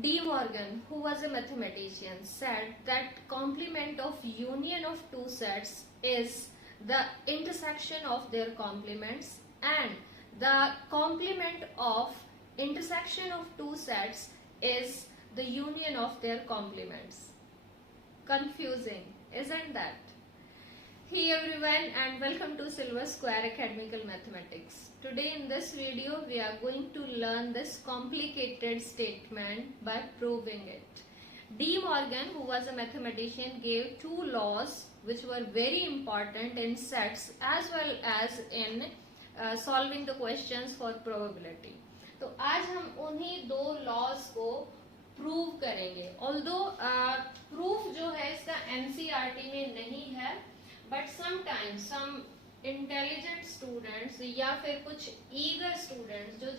De Morgan, who was a mathematician, said that complement of union of two sets is the intersection of their complements, and the complement of intersection of two sets is the union of their complements. Confusing, isn't that? Hey everyone, and welcome to Silver Square Academical Mathematics. Today in this video we are going to learn this complicated statement by proving it. De Morgan, who was a mathematician, gave two laws which were very important in sets as well as in solving the questions for probability. तो आज हम उन्हीं दो laws को prove करेंगे. Although proof जो है इसका एनसीईआरटी में नहीं है, but sometimes some intelligent students या फिर कुछ ईगर स्टूडेंट्स जो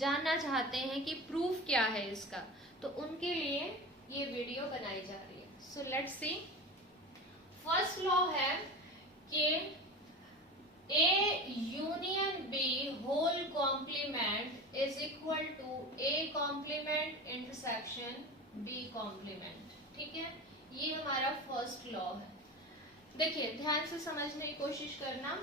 जानना चाहते हैं कि प्रूफ क्या है इसका, तो उनके लिए ये वीडियो बनाई जा रही है. So let's see. First law है कि A union B whole complement is equal to A complement intersection B complement. ठीक है, ये हमारा फर्स्ट लॉ है. देखिए ध्यान से समझने की कोशिश करना.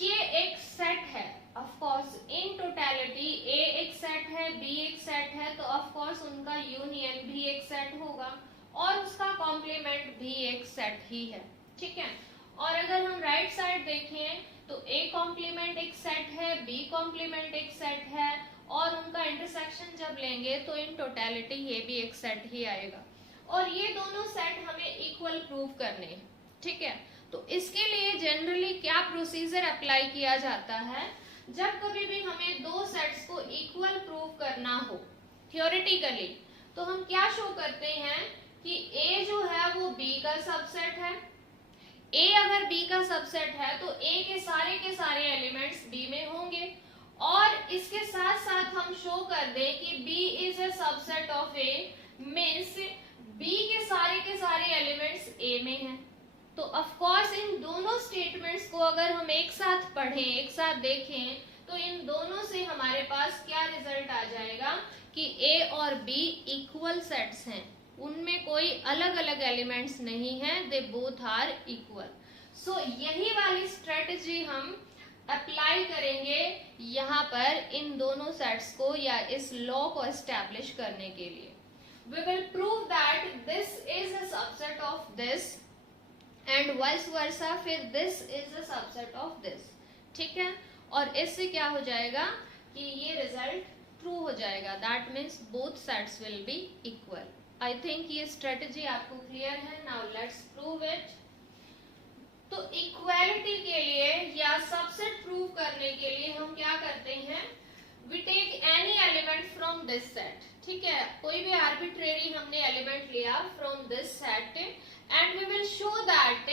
ये एक सेट है, of course in totality A एक सेट है, B एक सेट है, तो ऑफ कोर्स उनका यूनियन भी एक सेट होगा और उसका कॉम्प्लीमेंट भी एक सेट ही है. ठीक है, और अगर हम राइट साइड देखें तो A कॉम्प्लीमेंट एक सेट है, B कॉम्प्लीमेंट एक सेट है, और उनका इंटरसेक्शन जब लेंगे तो इन टोटलिटी ये भी एक सेट ही आएगा. और ये दोनों सेट हमें इक्वल प्रूव करने हैं. ठीक है, तो इसके लिए जनरली क्या प्रोसीजर अप्लाई किया जाता है, जब कभी भी हमें दो सेट्स को इक्वल प्रूव करना हो थियोरेटिकली, तो हम क्या शो करते हैं कि A जो है वो B का सबसेट है. A अगर B का सबसेट है तो A के सारे एलिमेंट्स B में होंगे, और इसके साथ साथ हम शो कर दें कि B is a subset of A, means B के सारे एलिमेंट्स A में हैं. तो ऑफ कोर्स इन दोनों स्टेटमेंट्स को अगर हम एक साथ पढ़ें, एक साथ देखें, तो इन दोनों से हमारे पास क्या रिजल्ट आ जाएगा कि A और B इक्वल सेट्स हैं, उनमें कोई अलग अलग एलिमेंट्स नहीं हैं, दे बोथ आर इक्वल. सो यही वाली स्ट्रेटजी हम अप्लाई करेंगे यहाँ पर इन दोनों सेट्स को या इस लॉ को एस्टैब्लिश करने के लिए. We will prove that this is a subset of this and vice versa, फिर this is a subset of this. ठीक है, और इससे क्या हो जाएगा कि ये रिजल्ट ट्रू हो जाएगा. That means both sets will be equal. I think ये स्ट्रेटजी आपको क्लियर है. Now let's prove it. तो इक्वालिटी के लिए या सबसेट प्रूव करने के लिए हम क्या करते हैं, we take any element from this set. ठीक है, कोई भी आर्बिट्रेरी हमने एलिमेंट लिया from this set and we will show that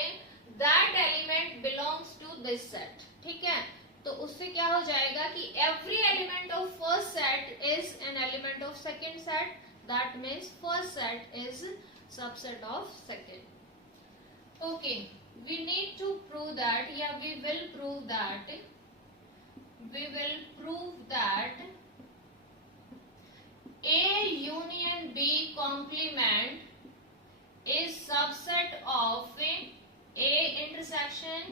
that element belongs to this set. ठीक है, तो उससे क्या हो जाएगा कि every element of first set is an element of second set. That means first set is subset of second. Okay, we need to prove that, yeah, we will prove that A union B complement is subset of A intersection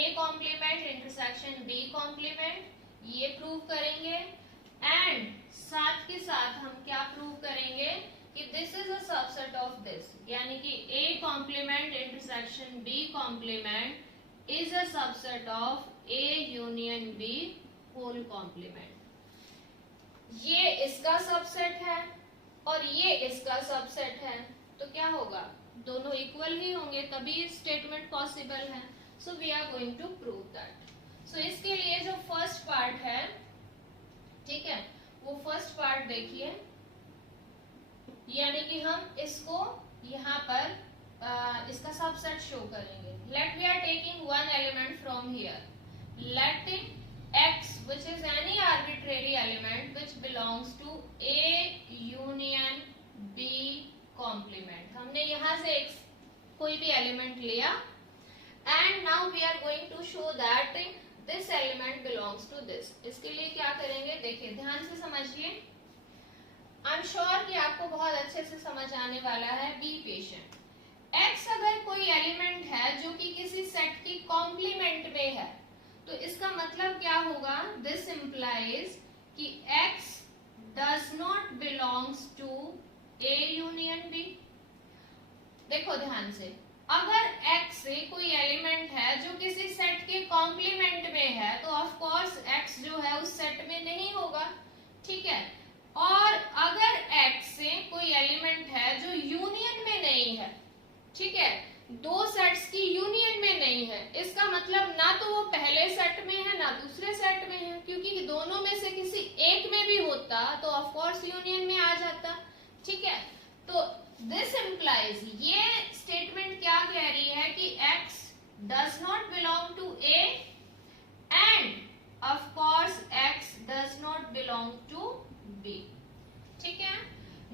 A complement intersection B complement. ये prove करेंगे. And साथ के साथ हम क्या prove करेंगे कि this is a subset of this, यानी कि A complement intersection B complement is a subset of A union B whole complement. ये इसका सबसेट है और ये इसका सबसेट है, तो क्या होगा, दोनों इक्वल ही होंगे, तभी स्टेटमेंट पॉसिबल है. So we are going to prove that. So इसके लिए जो फर्स्ट पार्ट है, ठीक है, वो फर्स्ट पार्ट देखिए, यानी कि हम इसको यहाँ पर इसका सबसेट शो करेंगे. Let we are taking one element from here. Let x which is any arbitrary element which belongs to A union B complement. हमने यहाँ से कोई भी एलिमेंट लिया and now we are going to show that this element belongs to this. इसके लिए क्या करेंगे, देखिए ध्यान से समझिए. आई एम श्योर कि आपको बहुत अच्छे से समझ आने वाला है। Be patient. x अगर कोई एलिमेंट है जो कि किसी सेट की कॉम्प्लीमेंट में है, तो इसका मतलब क्या होगा? दिस इंप्लाइज कि x does not belongs to A union B। देखो ध्यान से, अगर x से कोई एलिमेंट है जो किसी सेट के कॉम्प्लीमेंट में है, तो ऑफ कोर्स x जो है उस सेट में नहीं होगा, ठीक है। और अगर x से कोई एलिमेंट है जो यूनियन में नहीं है, ठीक है, दो सेट्स की यूनियन में नहीं है, इसका मतलब ना तो वो पहले सेट में है ना दूसरे सेट में है, क्योंकि दोनों में से किसी एक में भी होता तो ऑफ कोर्स यूनियन में आ जाता, ठीक है। तो दिस इंप्लाइज, ये स्टेटमेंट क्या कह रही है कि x does not belong to A and of course x does not belong to B, ठीक है।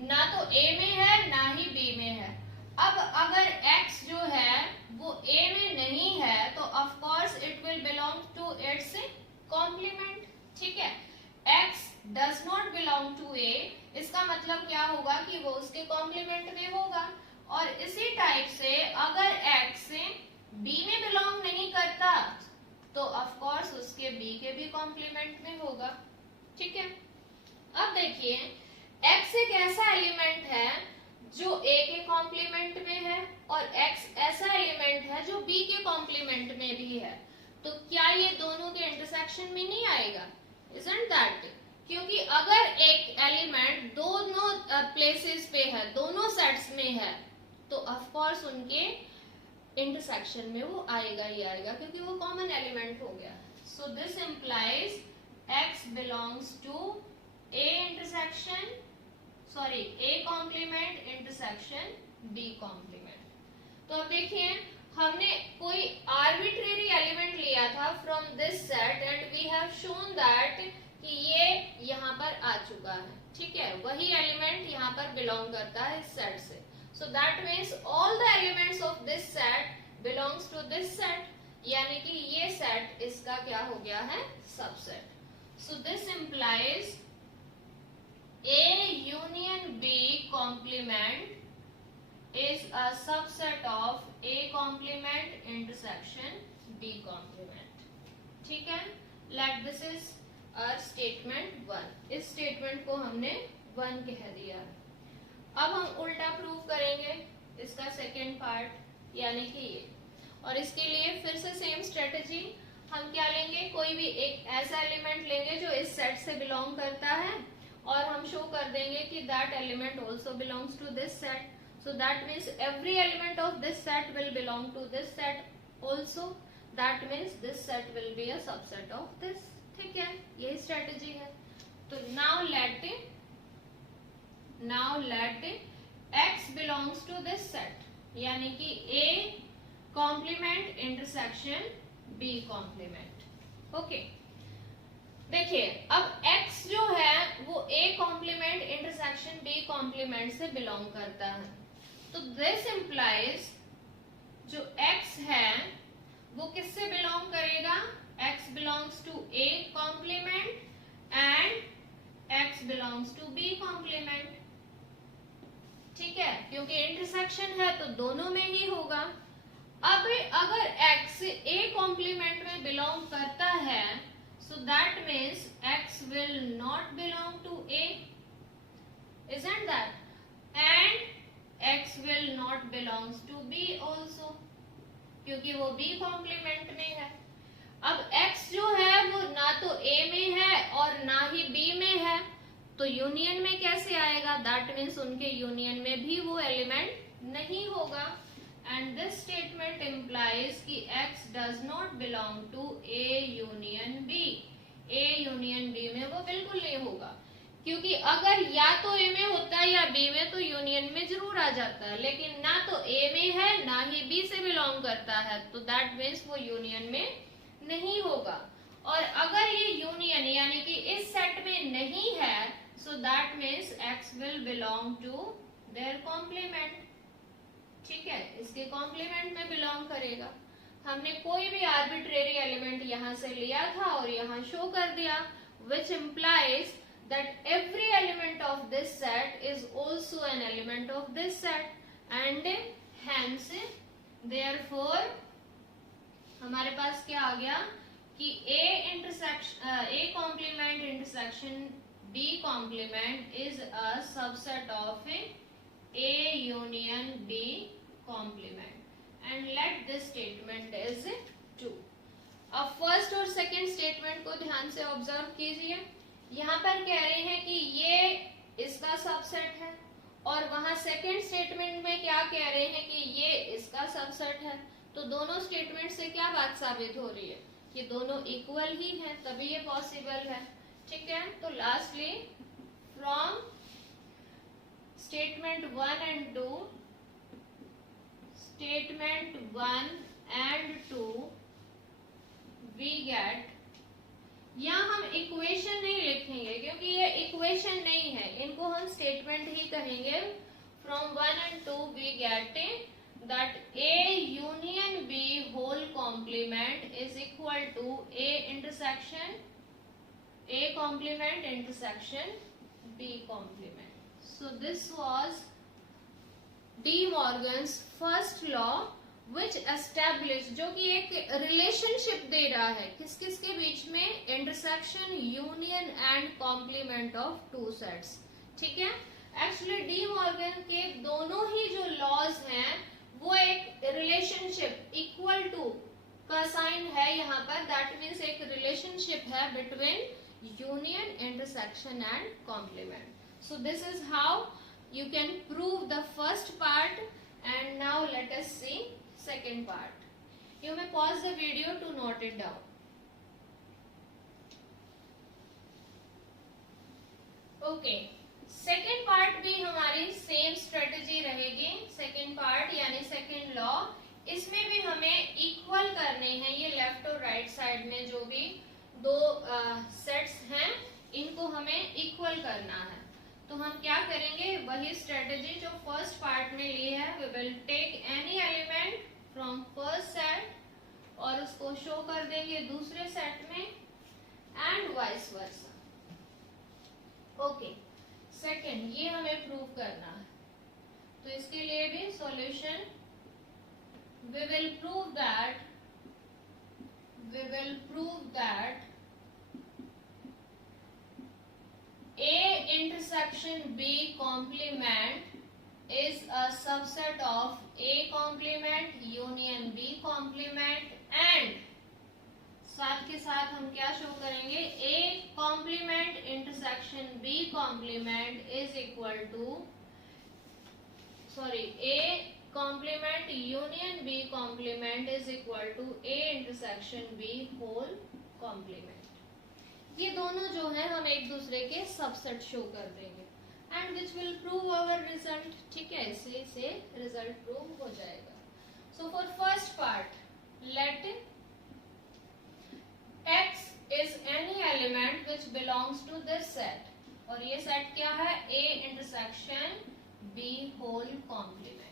ना तो A में है ना ही B में है। अब अगर x जो है वो A में नहीं है, तो of course it will belong to its complement, ठीक है। x does not belong to A, इसका मतलब क्या होगा कि वो उसके कॉम्प्लीमेंट में होगा। और इसी टाइप से अगर x B में बिलोंग नहीं करता, तो ऑफ कोर्स उसके B के भी कॉम्प्लीमेंट में होगा, ठीक है। अब देखिए, x एक ऐसा एलिमेंट है जो A के कॉम्प्लीमेंट में है और x ऐसा एलिमेंट है जो B के कॉम्प्लीमेंट में भी है, तो क्या ये दोनों के इंटरसेक्शन में नहीं आएगा? Isn't that? क्योंकि अगर एक एलिमेंट दोनों प्लेसेस पे है, दोनों सेट्स में है, तो ऑफ कोर्स उनके इंटरसेक्शन में वो आएगा ही आएगा, क्योंकि वो कॉमन एलिमेंट हो गया। So this implies x belongs to A intersection, sorry A complement intersection B complement. तो अब देखिए, हमने कोई आर्बिट्रेरी एलिमेंट लिया था from this set and we have shown that कि ये यहाँ पर आ चुका है, ठीक है। वही एलिमेंट यहाँ पर बिलोंग करता है इस सेट से। So that means all the elements of this set belongs to this set, यानी कि ये सेट इसका क्या हो गया है? Subset. So this implies A union B complement is a subset of A complement intersection B complement, ठीक है। Let this is our statement 1। इस स्टेटमेंट को हमने 1 कह दिया। अब हम उल्टा प्रूव करेंगे इसका सेकेंड पार्ट, यानी कि ये। और इसके लिए फिर से सेम स्ट्रेटेजी, हम क्या लेंगे? कोई भी एक ऐसा एलिमेंट लेंगे जो इस सेट से बिलोंग करता है, और हम शो कर देंगे कि that element also belongs to this set. So that means every element of this set will belong to this set also, that means this set will be a subset of this, ठीक है। यही strategy है। तो now let x belongs to this set, यानी कि A complement intersection B complement, okay. देखिए, अब x जो है वो A complement intersection B complement से बिलोंग करता है, तो दिस इंप्लाइज जो x है वो किससे बिलोंग करेगा? x belongs to A complement and x belongs to B complement, ठीक है, क्योंकि इंटरसेक्शन है तो दोनों में ही होगा। अब अगर x A कॉम्प्लीमेंट में बिलोंग करता है, so that means x will not belong to A, isn't that? And x will not belongs to B also, क्योंकि वो B कॉम्प्लीमेंट में है। अब x जो है वो ना तो A में है और ना ही B में है, तो यूनियन में कैसे आएगा? दैट मीन्स उनके यूनियन में भी वो एलिमेंट नहीं होगा। एंड दिस स्टेटमेंट इम्प्लाइज कि x does not belong to A union B। A union B में वो बिल्कुल नहीं होगा, क्योंकि अगर या तो A में होता है या B में, तो यूनियन में जरूर आ जाता है, लेकिन ना तो A में है ना ही B से बिलोंग करता है, तो दैट मीन्स वो यूनियन में नहीं होगा। और अगर ये यूनियन यानी कि इस सेट में नहीं है, so that means x will belong to their complement, ठीक है, इसके कॉम्प्लीमेंट में बिलोंग करेगा। हमने कोई भी आर्बिट्रेरी एलिमेंट यहाँ से लिया था और यहाँ शो कर दिया, which implies that every element of this set is also an element of this set, and hence therefore हमारे पास क्या आ गया कि A complement intersection B complement is a subset of A union B complement, and let this statement is true. अब first और second statement को ध्यान से observe कीजिए। यहाँ पर कह रहे हैं कि ये इसका सबसेट है, और वहां सेकंड स्टेटमेंट में क्या कह रहे हैं कि ये इसका सबसेट है। तो दोनों स्टेटमेंट से क्या बात साबित हो रही है कि दोनों इक्वल ही हैं, तभी ये पॉसिबल है। ठीक है, तो lastly from statement 1 and 2, statement 1 and 2 we get, यहाँ हम इक्वेशन नहीं लिखेंगे क्योंकि ये इक्वेशन नहीं है, इनको हम स्टेटमेंट ही कहेंगे। From 1 and 2 we get that A union B whole complement is equal to A intersection A complement intersection B complement. So this was De Morgan's first law which established, जो कि एक relationship दे रहा है किस किस के बीच में, intersection union and complement of two sets. ठीक है, एक्चुअली डी मॉर्गन के दोनों ही जो लॉज हैं वो एक रिलेशनशिप इक्वल टू का साइन है यहाँ पर, दैट मीन्स एक रिलेशनशिप है between union, intersection and complement. So this is how you can prove the first part, and now let us see second part. You may pause the video to note it down. Okay, second part भी हमारी same strategy रहेगी। Second part यानी second law, इसमें भी हमें equal करने हैं ये लेफ्ट और राइट साइड में जो भी दो सेट्स हैं इनको हमें इक्वल करना है। तो हम क्या करेंगे, वही स्ट्रेटेजी जो फर्स्ट पार्ट में ली है। We will take any element from first set और उसको शो कर देंगे दूसरे सेट में, and vice versa. Okay, second ये हमें प्रूव करना है, तो इसके लिए भी solution, we will prove that A intersection B complement is a subset of A complement union B complement, and साथ के साथ हम क्या शो करेंगे, A complement intersection B complement is equal to, A complement union B complement is equal to A intersection B whole complement। ये दोनों जो है हम एक दूसरे के सबसेट शो कर देंगे, and which will prove our result. ठीक है, इसलिए से रिजल्ट प्रूव हो जाएगा। So for first part, let x is any element which belongs to this set, और ये सेट क्या है, A intersection B whole complement.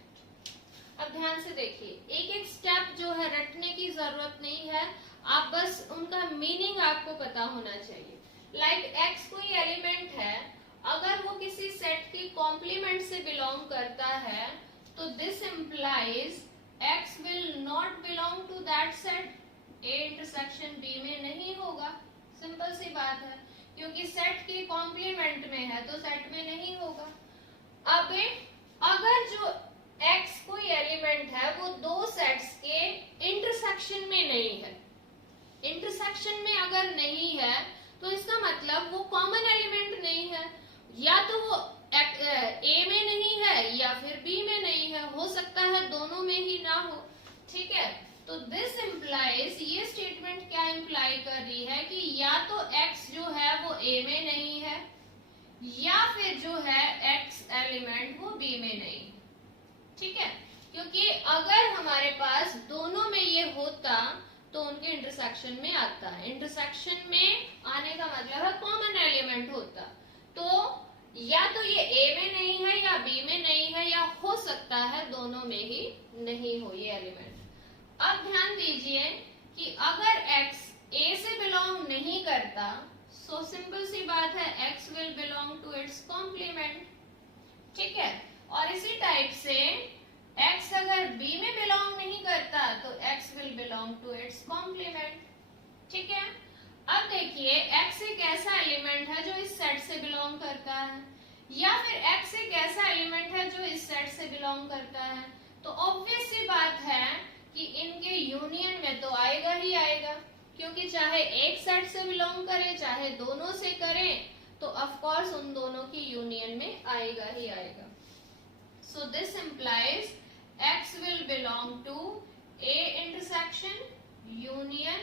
अब ध्यान से देखिए, एक एक स्टेप जो है रटने की जरूरत नहीं है, आप बस उनका मीनिंग आपको पता होना चाहिए। लाइक x कोई एलिमेंट है, अगर वो किसी सेट के कॉम्प्लीमेंट से बिलोंग करता है तो this implies x will not belong to that set, A intersection B में नहीं होगा। सिंपल सी बात है, क्योंकि सेट के कॉम्प्लीमेंट में है तो सेट में नहीं होगा। अब अगर जो x कोई एलिमेंट है वो दो सेट्स के इंटरसेक्शन में नहीं है, इंटरसेक्शन में अगर नहीं है तो इसका मतलब वो कॉमन एलिमेंट नहीं है, या तो वो A में नहीं है या फिर B में नहीं है, हो सकता है दोनों में ही ना हो। ठीक है, तो दिस इम्प्लाइज, ये स्टेटमेंट क्या इम्प्लाई कर रही है कि या तो x जो है वो A में नहीं है, या फिर जो है x एलिमेंट वो B में नहीं है। ठीक है, क्योंकि अगर हमारे पास दोनों में ये होता तो उनके इंटरसेक्शन में आता है, इंटरसेक्शन में आने का मतलब है कॉमन एलिमेंट होता, तो या तो ये A में नहीं है या B में नहीं है, या हो सकता है दोनों में ही नहीं हो ये एलिमेंट। अब ध्यान दीजिए कि अगर x A से बिलोंग नहीं करता, सो सिंपल सी बात है, x will belong to its complement. ठीक है, और इसी टाइप से x अगर b में बिलोंग नहीं करता तो x will belong to its complement. ठीक है, अब देखिए x एक ऐसा एलिमेंट है जो इस सेट से बिलोंग करता है, या फिर x एक ऐसा एलिमेंट है जो इस सेट से बिलोंग करता है, तो ऑब्वियस सी बात है कि इनके यूनियन में तो आएगा ही आएगा, क्योंकि चाहे एक सेट से बिलोंग करे चाहे दोनों से करें तो ऑफ कोर्स उन दोनों की यूनियन में आएगा ही आएगा। So this implies x will belong to a intersection union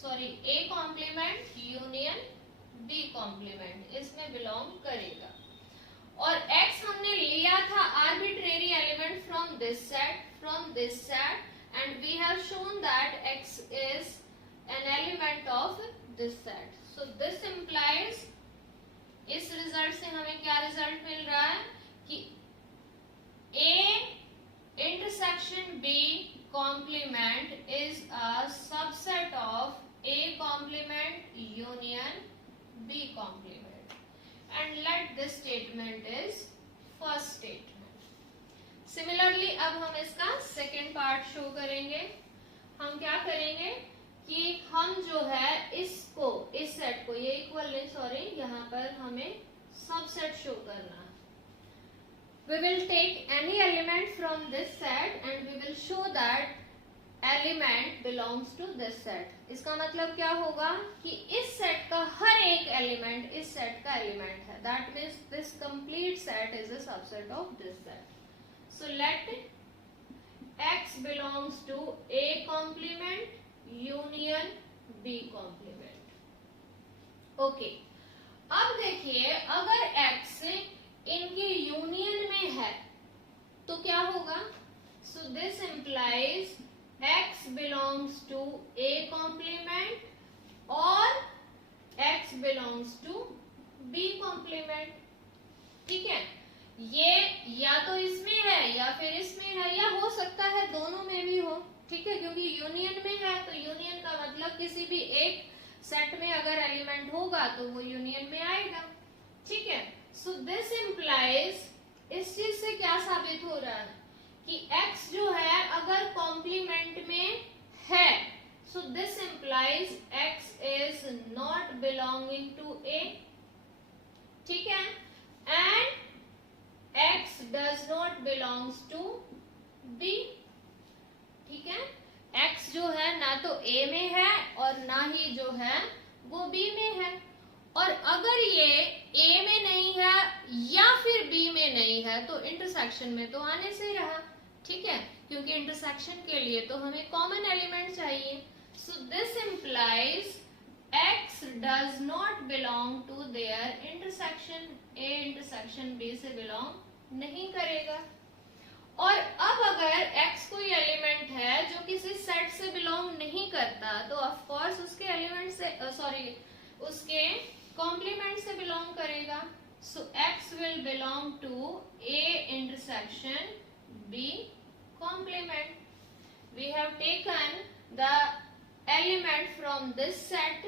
a complement union b complement, इसमें बिलोंग करेगा। और x हमने लिया था arbitrary element from this set and we have shown that x is an element of this set. So this implies, इस result से हमें क्या रिजल्ट मिल रहा है कि A intersection B complement is a subset of A complement union B complement, and let this statement is first statement. Similarly अब हम इसका सेकेंड पार्ट शो करेंगे। हम क्या करेंगे कि हम जो है इसको, इस सेट को, ये इक्वल नहीं, सॉरी, यहाँ पर हमें सबसेट शो करना है। We will take any element from this set and we will show that element belongs to this set. इसका मतलब क्या होगा कि इस सेट का हर एक एलिमेंट इस सेट का एलिमेंट है। That means this complete set is a subset of this set. So let x belongs to A complement union B complement. Okay. अब देखिए अगर x इनके यूनियन में है तो क्या होगा? So this implies x belongs to A complement और x belongs to B complement. ठीक है, ये या तो इसमें है या फिर इसमें है, या हो सकता है दोनों में भी हो। ठीक है, क्योंकि यूनियन में है तो यूनियन का मतलब किसी भी एक सेट में अगर एलिमेंट होगा तो वो यूनियन में आएगा। ठीक है, सो दिस इंप्लाइज, इस चीज से क्या साबित हो रहा है कि x जो है अगर कॉम्प्लीमेंट में है, so this implies x is not belonging to A। ठीक है, and x does not belongs to B। ठीक है, x जो है ना तो A में है और ना ही जो है वो B में है, और अगर ये A में नहीं है या फिर B में नहीं है तो इंटरसेक्शन में तो आने से रहा। ठीक है, क्योंकि इंटरसेक्शन के लिए तो हमें कॉमन एलिमेंट चाहिए। सो this implies x does not belong to their intersection। A intersection B से बिलोंग नहीं करेगा। और अब अगर x कोई एलिमेंट है जो किसी सेट से बिलोंग नहीं करता तो ऑफ कोर्स उसके एलिमेंट से उसके कॉम्प्लीमेंट से बिलोंग करेगा। So x will belong to A intersection B complement. We have taken the element from this set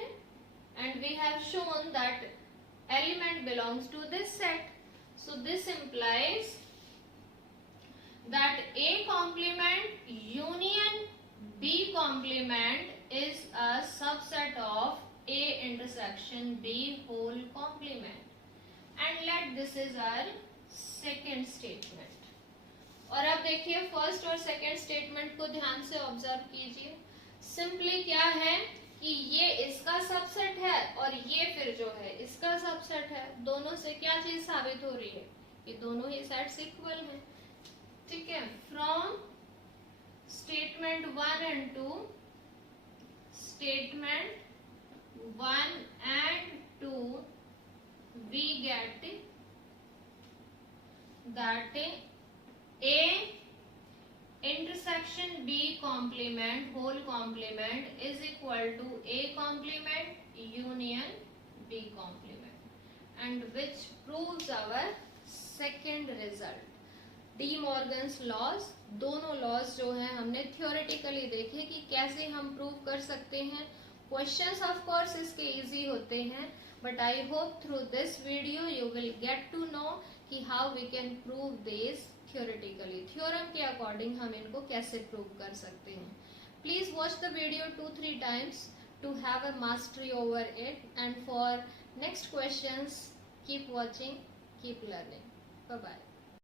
and we have shown that element belongs to this set. So this implies that A complement union B complement is a subset of A intersection B whole complement, and let this is our second statement. और अब देखिए first और second statement को ध्यान से observe कीजिए। Simply क्या है कि ये इसका सबसेट है और ये फिर जो है इसका सबसेट है। दोनों से क्या चीज साबित हो रही है कि दोनों ही सेट्स इक्वल हैं। ठीक है, from statement 1 and 2, statement 1 and 2 we get that A intersection B complement whole complement is equal to A complement union B complement, and which proves our second result. De Morgan's laws, दोनों laws जो है हमने theoretically देखे कि कैसे हम prove कर सकते हैं क्वेश्चंस ऑफ कोर्स इसके इजी होते हैं, but I hope through this video you will get to know कि how we can prove this theoretically, theorem के अकॉर्डिंग हम इनको कैसे प्रूव कर सकते हैं. Please watch the video 2-3 times to have a mastery over it, and for next questions keep watching, keep learning. Bye bye.